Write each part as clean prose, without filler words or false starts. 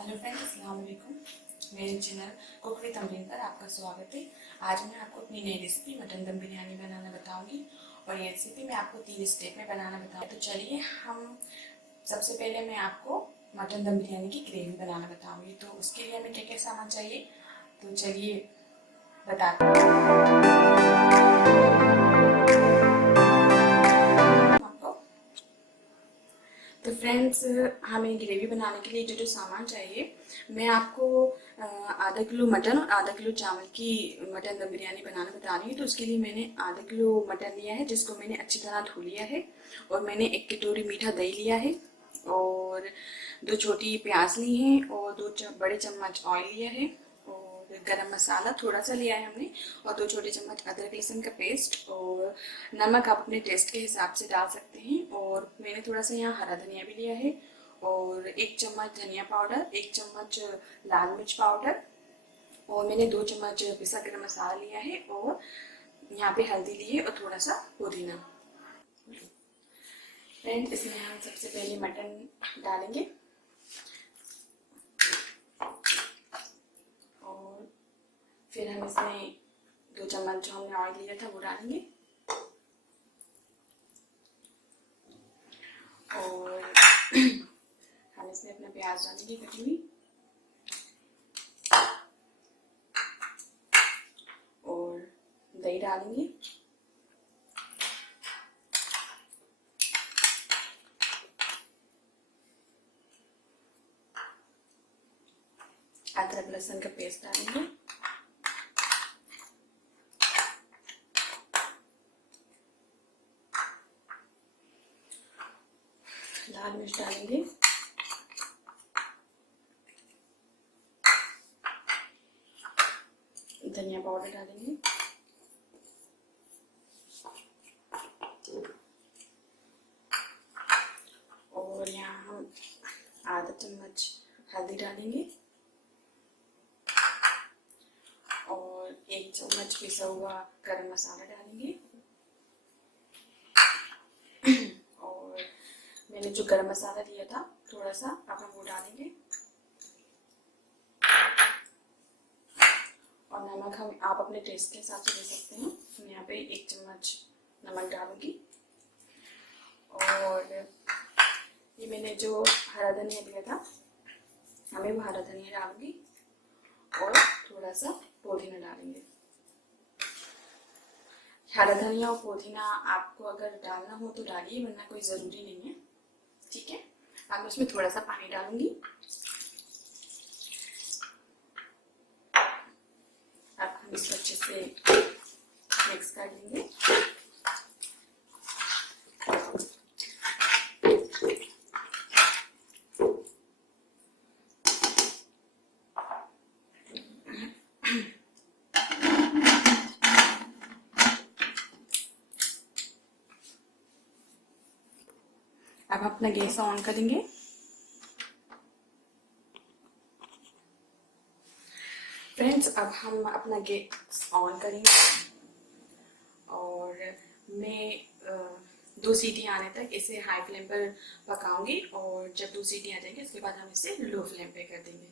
Hello friends, अस्सलाम वालेकुम। मेरे चैनल कुक विथ अमरीन पर आपका स्वागत है। आज मैं आपको अपनी नई रेसिपी मटन दम बिरयानी बनाना बताऊंगी और ये रेसिपी मैं आपको 3 स्टेप में बनाना बताऊंगी। तो चलिए हम सबसे पहले मैं आपको मटन दम बिरयानी की ग्रेवी बनाना बताऊंगी। तो उसके लिए हमें क्या क्या सामान चाहिए, तो चलिए बताते हैं आपको। तो फ्रेंड्स, हमें ग्रेवी बनाने के लिए जो जो सामान चाहिए, मैं आपको आधा किलो मटन और आधा किलो चावल की मटन दम बिरयानी बनाना बता रही हूँ। तो उसके लिए मैंने आधा किलो मटन लिया है, जिसको मैंने अच्छी तरह धो लिया है, और मैंने 1 कटोरी मीठा दही लिया है, और 2 छोटी प्याज ली है, और 2 बड़े चम्मच ऑयल लिया है, और गरम मसाला थोड़ा सा लिया है हमने, और 2 छोटे चम्मच अदरक लहसुन का पेस्ट, और नमक आप अपने टेस्ट के हिसाब से डाल सकते हैं। और मैंने थोड़ा सा यहाँ हरा धनिया भी लिया है, और 1 चम्मच धनिया पाउडर, 1 चम्मच लाल मिर्च पाउडर, और मैंने 2 चम्मच पिसा गरम मसाला लिया है, और यहाँ पे हल्दी ली है, और थोड़ा सा पुदीना। फ्रेंड्स, इसमें हम सबसे पहले मटन डालेंगे, और फिर हम इसमें 2 चम्मच जो हमने ऑयल लिया था वो डालेंगे, और हम इसमें अपना प्याज डालेंगे कटी हुई, और दही डालेंगे, अदरक लहसुन का पेस्ट डालेंगे, लाल मिर्च डालेंगे, धनिया पाउडर डालेंगे, और यहाँ हम आधा चम्मच हल्दी डालेंगे, और 1 चम्मच पिसा हुआ गरम मसाला डालेंगे, और मैंने जो गरम मसाला लिया था थोड़ा सा, अब हम वो डालेंगे, और नमक हम आप अपने टेस्ट के हिसाब से दे सकते हैं। मैं यहाँ पे 1 चम्मच नमक डालूंगी, और ये मैंने जो हरा धनिया लिया था, हमें वो हरा धनिया डालूंगी, और थोड़ा सा पुदीना डालेंगे। हरा धनिया और पुदीना आपको अगर डालना हो तो डालिए, वरना कोई ज़रूरी नहीं है, ठीक है। अब मैं उसमें थोड़ा सा पानी डालूंगी। अब हम इसको अच्छे से मिक्स कर लेंगे। अब अपना गैस ऑन करेंगे। फ्रेंड्स, अब हम अपना गैस ऑन करेंगे, और मैं 2 सीटी आने तक इसे हाई फ्लेम पर पकाऊंगी, और जब 2 सीटी आ जाएंगे उसके बाद हम इसे लो फ्लेम पे कर देंगे।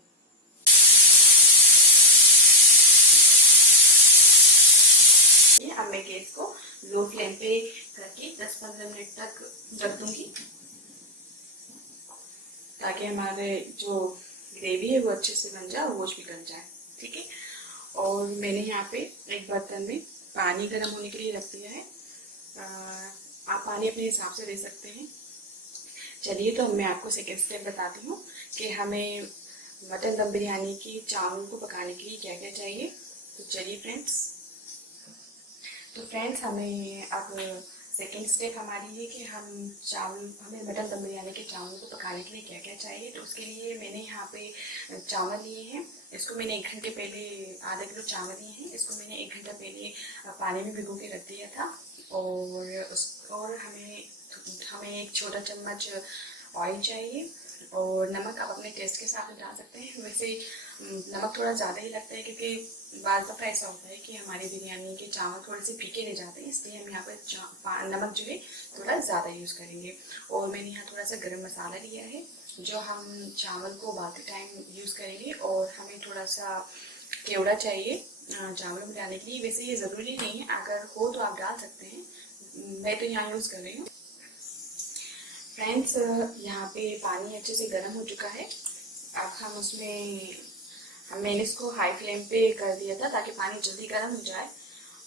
अब मैं गैस को लो फ्लेम पे करके 10-15 मिनट तक रख दूंगी, ताकि हमारे जो ग्रेवी है वो अच्छे से बन जाए और वॉश भी बन जाए, ठीक है। और मैंने यहाँ पे एक बर्तन में पानी गर्म होने के लिए रख दिया है। आप पानी अपने हिसाब से दे सकते हैं। चलिए, तो मैं आपको सेकेंड स्टेप बताती हूँ कि हमें मटन दम बिरयानी की चावल को पकाने के लिए क्या क्या चाहिए। तो चलिए फ्रेंड्स, हमें अब सेकेंड स्टेप हमारी है कि हमें मटन दम बिरयानी के चावल को पकाने के लिए क्या क्या चाहिए। तो उसके लिए मैंने यहाँ पे चावल लिए हैं। इसको मैंने 1 घंटे पहले, आधा किलो चावल लिए हैं, इसको मैंने 1 घंटा पहले पानी में भिगो के रख दिया था। और हमें 1 छोटा चम्मच ऑयल चाहिए, और नमक आप अपने टेस्ट के हिसाब से डाल सकते हैं। वैसे नमक थोड़ा ज़्यादा ही लगता है, क्योंकि बार दफ़ा ऐसा होता है कि हमारी बिरयानी के चावल थोड़े से फीके रह जाते हैं, इसलिए हम यहाँ पर नमक जो है थोड़ा ज़्यादा यूज़ करेंगे। और मैंने यहाँ थोड़ा सा गरम मसाला लिया है, जो हम चावल को उबालते टाइम यूज़ करेंगे। और हमें थोड़ा सा केवड़ा चाहिए चावल में डालने के लिए। वैसे ये ज़रूरी नहीं है, अगर हो तो आप डाल सकते हैं, मैं तो यहाँ यूज़ कर रही हूँ। फ्रेंड्स, यहाँ पे पानी अच्छे से गर्म हो चुका है। अब हम उसमें मैंने इसको हाई फ्लेम पे कर दिया था ताकि पानी जल्दी गर्म हो जाए।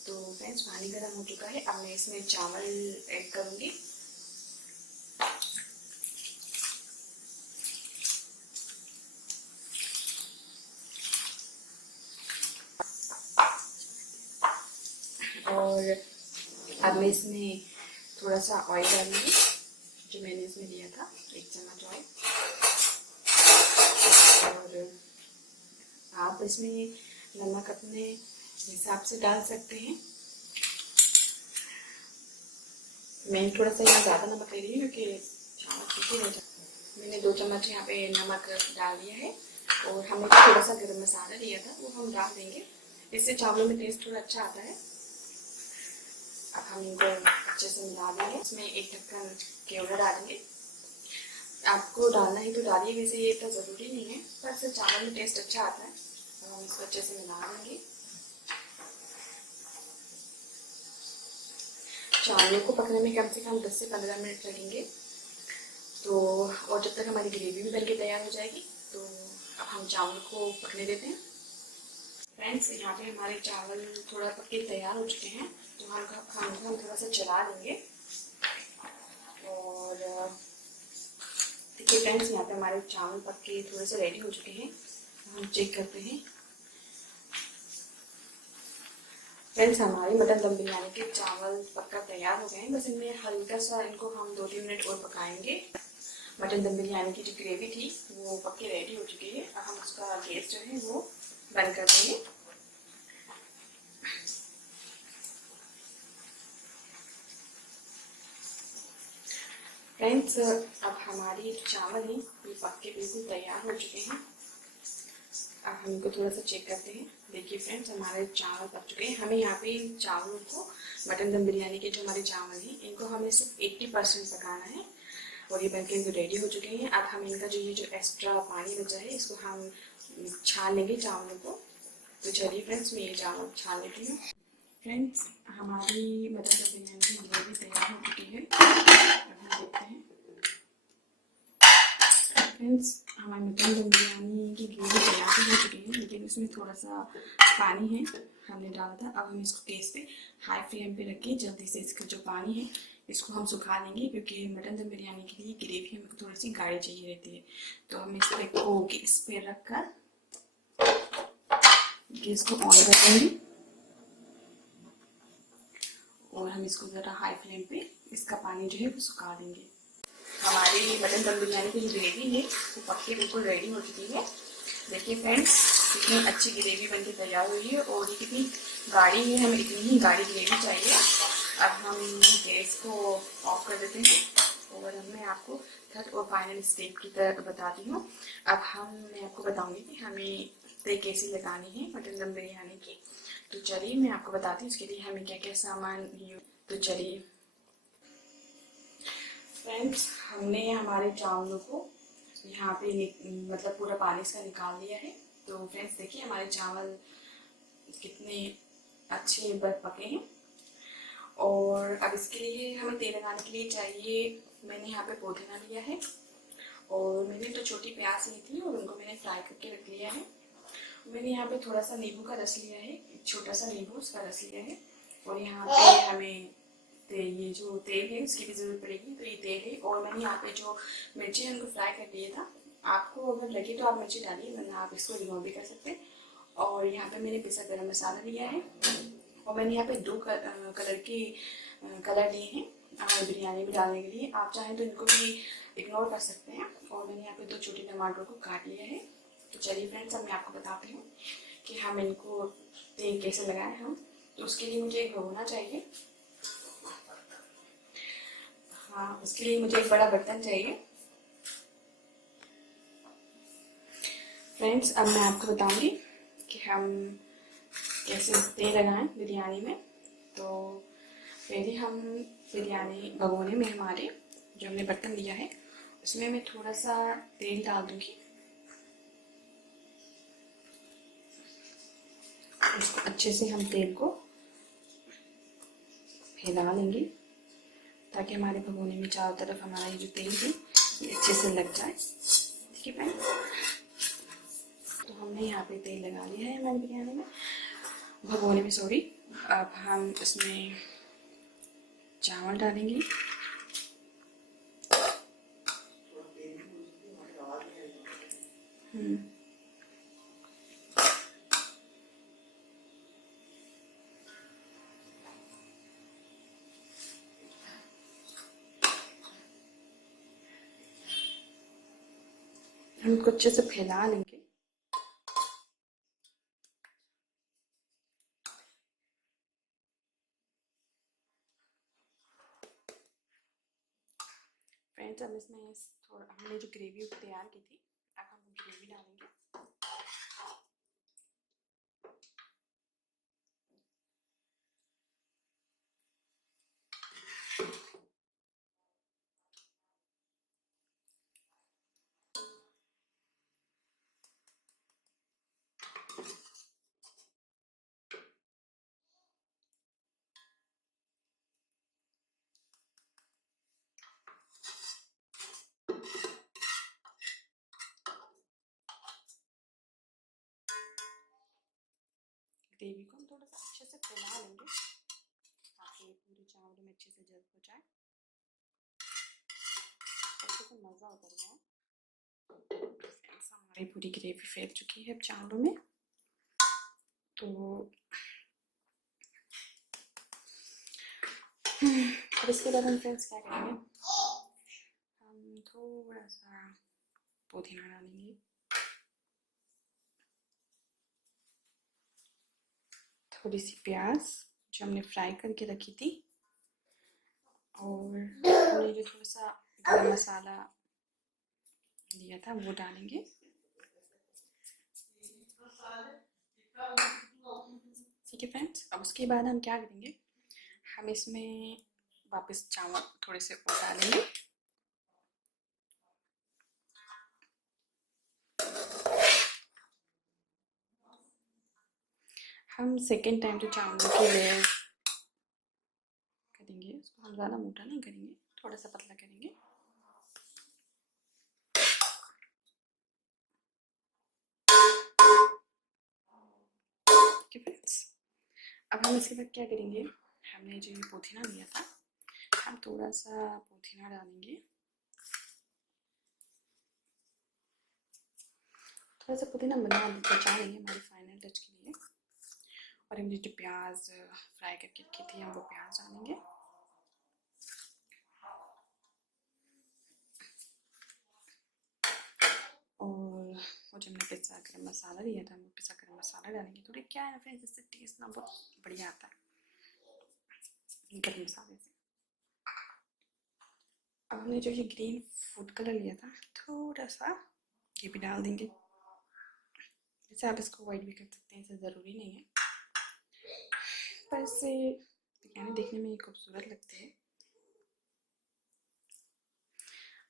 तो फ्रेंड्स, पानी गर्म हो चुका है। अब मैं इसमें चावल ऐड करूँगी। और अब मैं इसमें थोड़ा सा ऑयल डालूंगी, जो मैंने इसमें दिया था, 1 चम्मच ऑयल। और आप इसमें नमक अपने हिसाब से डाल सकते हैं। मैं थोड़ा सा यहाँ ज़्यादा नमक ले रही हूँ क्योंकि चावल फीके रह जाते। मैंने 2 चम्मच यहाँ पे नमक डाल दिया है। और हमने थोड़ा सा गरम मसाला लिया था, वो हम डाल देंगे, इससे चावलों में टेस्ट थोड़ा अच्छा आता है। अब हम इनको अच्छे से मिला देंगे। इसमें 1 ढक्कन केवड़ा डालेंगे। आपको डालना है तो डालिए, वैसे ये इतना ज़रूरी नहीं है, पर इससे चावल में टेस्ट अच्छा आता है। अब हम इसको अच्छे से मिला देंगे। चावलों को पकने में कम से कम 10 से 15 मिनट लगेंगे। तो और जब तक हमारी ग्रेवी भी बनके तैयार हो जाएगी, तो अब हम चावल को पकने देते हैं। फ्रेंड्स, यहाँ पे हमारे चावल थोड़ा पक के तैयार हो चुके हैं। तो हम थोड़ा सा चला देंगे। और देखिए फ्रेंड्स, यहाँ पे हमारे चावल पक के थोड़े से रेडी हो चुके हैं। हम चेक करते हैं। फ्रेंड्स, हमारी मटन दम बिरयानी के चावल पककर तैयार हो गए हैं। बस इनमें हल्का सा इनको हम 2-3 मिनट और पकाएंगे। मटन दम बिरयानी की जो ग्रेवी थी वो पक के रेडी हो चुकी है। अब हम उसका गैस जो है वो बंद कर देंगे। फ्रेंड्स, अब हमारी चावल है ये पक के बिल्कुल तैयार हो चुके हैं। अब हम इनको थोड़ा सा चेक करते हैं। देखिए फ्रेंड्स, हमारे चावल पक चुके हैं। हमें यहाँ पे चावलों को, मटन दम बिरयानी के जो हमारे चावल हैं, इनको हमें सिर्फ 80% पकाना है। और ये बनके इनको रेडी हो चुके हैं। अब हम इनका जो एक्स्ट्रा पानी बचा है, इसको हम छान लेंगे चावलों को। तो चलिए फ्रेंड्स, मैं ये चावल छान लेती हूँ। फ्रेंड्स, हमारी मटन दम बिरयानी की ग्रेवी तैयार हो चुकी है। अब हम देखते हैं। फ्रेंड्स, हमारी मटन दम बिरयानी की ग्रेवी तैयार हो चुकी है, लेकिन इसमें थोड़ा सा पानी है, हमने डाला था। अब हम इसको गैस पे हाई फ्लेम पे रख के जल्दी से इसका जो पानी है इसको हम सुखा लेंगे, क्योंकि मटन दम बिरयानी के लिए ग्रेवी हमको थोड़ी सी गाढ़ी चाहिए रहती है। तो हम इसको गैस पे रख कर गैस को ऑन कर देंगे। और हम इसको ज़रा हाई फ्लेम पे इसका पानी जो है वो सुखा देंगे। हमारी मटन दम बिरयानी की जो ग्रेवी है वो पक के बिल्कुल रेडी हो चुकी है। देखिए फ्रेंड्स, कितनी अच्छी ग्रेवी बनके तैयार हुई है। और ये कितनी गाढ़ी है, हमें इतनी ही गाढ़ी ग्रेवी चाहिए। अब हम गैस को ऑफ कर देते हैं। और मैं आपको थर्ड और फाइनल स्टेप की तरह बताती हूँ। अब मैं आपको बताऊँगी कि हमें तय कैसे लगानी है मटन दम बिरयानी की। तो चलिए मैं आपको बताती हूँ उसके लिए हमें क्या क्या सामान। तो चलिए फ्रेंड्स, हमने हमारे चावलों को यहाँ पे मतलब पूरा पानी इसका निकाल लिया है। तो फ्रेंड्स देखिए हमारे चावल कितने अच्छे पके हैं। और अब इसके लिए हमें तेल लगाने के लिए चाहिए, मैंने यहाँ पे पुदीना लिया है। और मैंने तो छोटी प्याज ली थी और उनको मैंने फ्राई करके रख लिया है। मैंने यहाँ पे थोड़ा सा नींबू का रस लिया है, छोटा सा नींबू, उसका रस लिया है। और यहाँ पे हमें ये जो तेल है उसकी भी ज़रूरत पड़ेगी, तो ये तेल है। और मैंने यहाँ पे जो मिर्ची है उनको फ्राई कर लिया था। आपको अगर लगे तो आप मिर्ची डालिए, वरना आप इसको इग्नोर भी कर सकते हैं। और यहाँ पे मैंने पिसा गरम मसाला लिया है। और मैंने यहाँ पे 2 कलर के कलर लिए हैं बिरयानी में डालने के लिए। आप चाहें तो इनको भी इग्नोर कर सकते हैं। और मैंने यहाँ पे 2 छोटे टमाटर को काट लिया है। तो चलिए फ्रेंड्स, अब मैं आपको बताती हूँ कि हम इनको तेल कैसे लगाएं हम। तो उसके लिए मुझे एक भगोना चाहिए। हाँ, उसके लिए मुझे एक बड़ा बर्तन चाहिए। फ्रेंड्स, अब मैं आपको बताऊंगी कि हम कैसे तेल लगाएं बिरयानी में। तो पहले हम बिरयानी भगोने में हमारे जो हमने बर्तन लिया है इसमें मैं थोड़ा सा तेल डाल दूँगी। इसको अच्छे से हम तेल को फैला लेंगे ताकि हमारे भगोने में चारों तरफ हमारा ये जो तेल है ये अच्छे से लग जाए। ठीक है फ्रेंड्स, तो हमने यहाँ पे तेल लगा लिया है हमारी बिरयानी में, भगोने में सॉरी। अब हम इसमें चावल डालेंगे। हम इसको अच्छे से फैला लेंगे। फ्रेंड्स, अब इसमें थोड़ा हमने जो ग्रेवी तैयार की थी, अब हम ग्रेवी डालेंगे। ग्रेवी को हम थोड़ा सा अच्छे से फैला लेंगे ताकि पूरे चावल में अच्छे से जल हो जाए, अच्छे से मज़ा उतर जाए। हमारी पूरी ग्रेवी फैल चुकी है अब चावलों में। तो अब इसके बाद हम फ्रेंड्स क्या करेंगे, हम थोड़ा सा पुदीना डालेंगे, थोड़ी सी प्याज जो हमने फ्राई करके रखी थी, और हमने जो थोड़ा सा गरम मसाला लिया था वो डालेंगे। ठीक है फ्रेंड्स, अब उसके बाद हम क्या करेंगे, हम इसमें वापस चावल थोड़े से और डालेंगे। हम सेकेंड टाइम जो चावल की लेयर करेंगे उसको हम ज़्यादा मोटा नहीं करेंगे, थोड़ा सा पतला करेंगे। ठीक है फ्रेंड्स, अब हम इसके बाद क्या करेंगे, हमने जो ये पुदीना लिया था, हम थोड़ा सा पुदीना डालेंगे, थोड़ा सा पुदीना बचा लेंगे हमारे फाइनल टच के लिए। और हमने जो प्याज फ्राई करके रखी थी हम वो प्याज डालेंगे। और वो जो हमने पिसा गरम मसाला लिया था वो पिसा गरम मसाला डालेंगे। थोड़ी क्या है ना फ्रेंड्स, इससे टेस्ट ना बहुत बढ़िया आता है गरम मसाले से। अब हमने जो ये ग्रीन फूड कलर लिया था थोड़ा सा ये भी डाल देंगे। वैसे आप इसको अवॉइड भी कर सकते हैं, इसे ज़रूरी नहीं है, पर इससे बिरयानी देखने में खूबसूरत लगती है,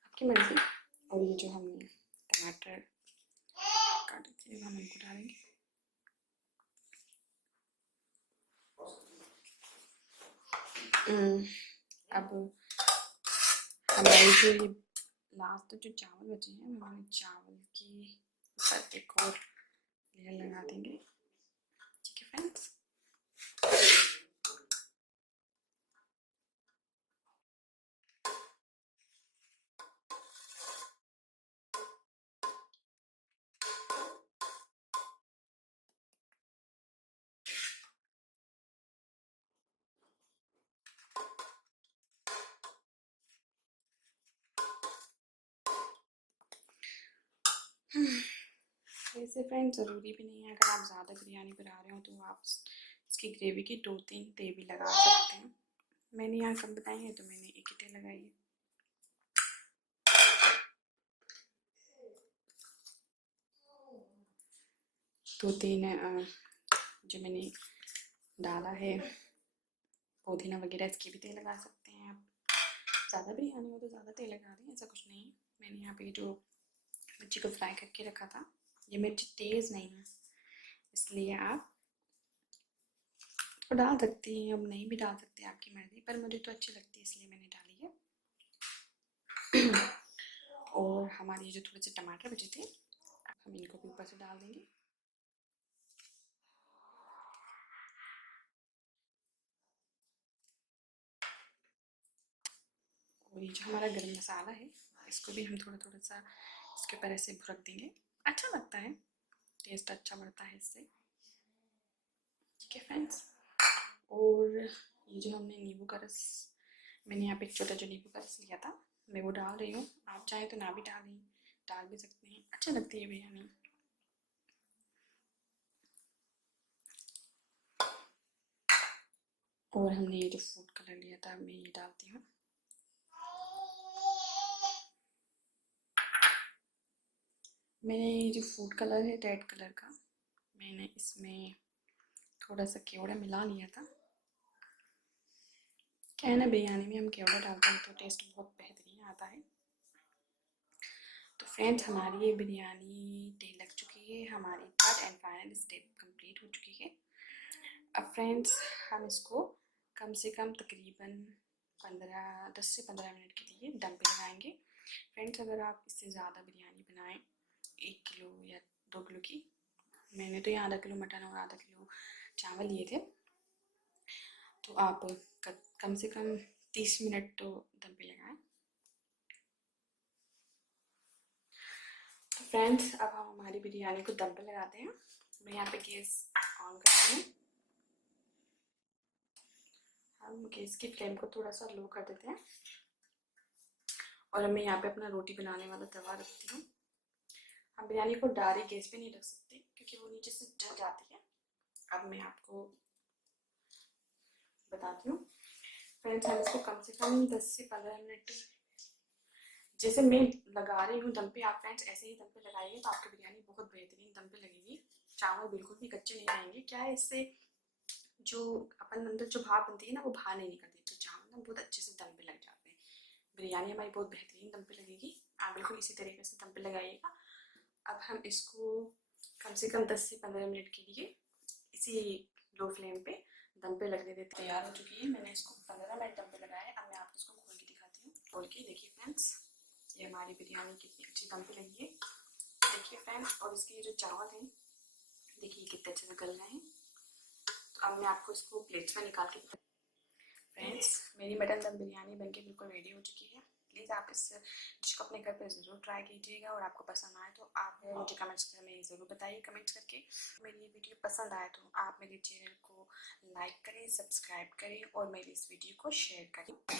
आपकी मर्ज़ी। और ये जो हमने टमाटर काटे थे हम इनको डालेंगे। अब हमारी जो ये लास्ट जो चावल बचे हैं हम चावल की ऊपर एक और लेयर लगा देंगे। ठीक है फ्रेंड्स, वैसे फ्रेंड्स ज़रूरी भी नहीं है, अगर आप ज़्यादा बिरयानी बना रहे हो तो आप इसकी ग्रेवी की 2-3 टे भी लगा सकते हैं। मैंने यहाँ कम बताई है तो मैंने एक ही टे लगाई है। 2-3 जो मैंने डाला है पुदीना वगैरह इसकी भी तेल लगा सकते हैं आप। ज़्यादा बिरयानी हो तो ज़्यादा तेल लगा दें, ऐसा कुछ नहीं है, मैंने यहाँ पे जो मिर्ची को फ्राई करके रखा था, ये मिर्ची तेज़ नहीं है इसलिए आप तो डाल सकती हैं, अब नहीं भी डाल सकते, आपकी मर्ज़ी, पर मुझे तो अच्छी लगती है इसलिए मैंने डाली है। और हमारे जो थोड़े से टमाटर बचे थे हम इनको भी ऊपर से डाल देंगे। और ये जो हमारा गरम मसाला है इसको भी हम थोड़ा थोड़ा सा इसके ऊपर ऐसे भुरक देंगे, अच्छा लगता है, टेस्ट अच्छा बढ़ता है इससे। ठीक है फ्रेंड्स, और ये जो हमने नींबू का रस, मैंने यहाँ पे एक छोटा जो नींबू का रस लिया था मैं वो डाल रही हूँ, आप चाहें तो ना भी डाल भी सकते हैं, अच्छी लगती है बिरयानी। और हमने ये जो फूड कलर लिया था मैं ये डालती हूँ। मैंने ये जो फूड कलर है रेड कलर का, मैंने इसमें थोड़ा सा केवड़ा मिला लिया था। क्या है ना, बिरयानी में हम केवड़ा डालते हैं तो टेस्ट बहुत बेहतरीन आता है। तो फ्रेंड्स हमारी ये बिरयानी तेल लग चुकी है, हमारी third and final step complete हो चुकी है। अब फ्रेंड्स हम इसको कम से कम तकरीबन 10 से 15 मिनट के लिए दम पे लगाएंगे। फ्रेंड्स अगर आप इससे ज़्यादा बिरयानी बनाएं, 1 किलो या 2 किलो की, मैंने तो यहाँ आधा किलो मटन और आधा किलो चावल लिए थे, तो आप कम से कम 30 मिनट तो दम पे लगाएं। तो फ्रेंड्स अब हम हमारी बिरयानी को दम पे लगाते हैं। मैं यहाँ पे गैस ऑन करती हूँ, हम गैस की फ्लेम को थोड़ा सा लो कर देते हैं और मैं यहाँ पे अपना रोटी बनाने वाला तवा रखती हूँ। हम बिरयानी को डायरेक्ट गैस पे नहीं रख सकते क्योंकि वो नीचे से जल जाती है। अब मैं आपको बताती हूँ फ्रेंड्स, हम इसको कम से कम 10 से 15 मिनट, जैसे मैं लगा रही हूँ दम पे, आप फ्रेंड्स ऐसे ही दम पे लगाइए तो आपकी बिरयानी बहुत बेहतरीन दम पे लगेगी। चावल बिल्कुल भी कच्चे नहीं रहेंगे। क्या है, इससे जो अपन अंदर जो भाप बनती है ना वो बाहर नहीं निकल देती, चावल ना बहुत अच्छे से दम पे लग जाते हैं। बिरयानी हमारी बहुत बेहतरीन दम पे लगेगी, आप बिल्कुल इसी तरीके से दम पे लगाइएगा। अब हम इसको कम से कम 10 से 15 मिनट के लिए इसी लो फ्लेम पे दम पे लगने देते। तैयार हो चुकी है, मैंने इसको 15 मिनट दम पे लगाया। अब मैं आपको इसको खोल के दिखाती हूँ। खोल के देखिए फ्रेंड्स, ये हमारी बिरयानी कितनी अच्छी दम पे लगी है, देखिए फ्रेंड्स। और इसके ये जो चावल हैं देखिए कितने अच्छे से गल रहे हैं। तो अब मैं आपको इसको प्लेट्स में निकाल के, फ्रेंड्स मेरी मटन दम बिरयानी बनके बिल्कुल रेडी हो चुकी है। प्लीज़ आप इस डिश को अपने घर पर ज़रूर ट्राई कीजिएगा और आपको पसंद आए तो आप मुझे कमेंट्स में ज़रूर बताइए, कमेंट्स करके। मेरी ये वीडियो पसंद आए तो आप मेरे चैनल को लाइक करें, सब्सक्राइब करें और मेरी इस वीडियो को शेयर करें।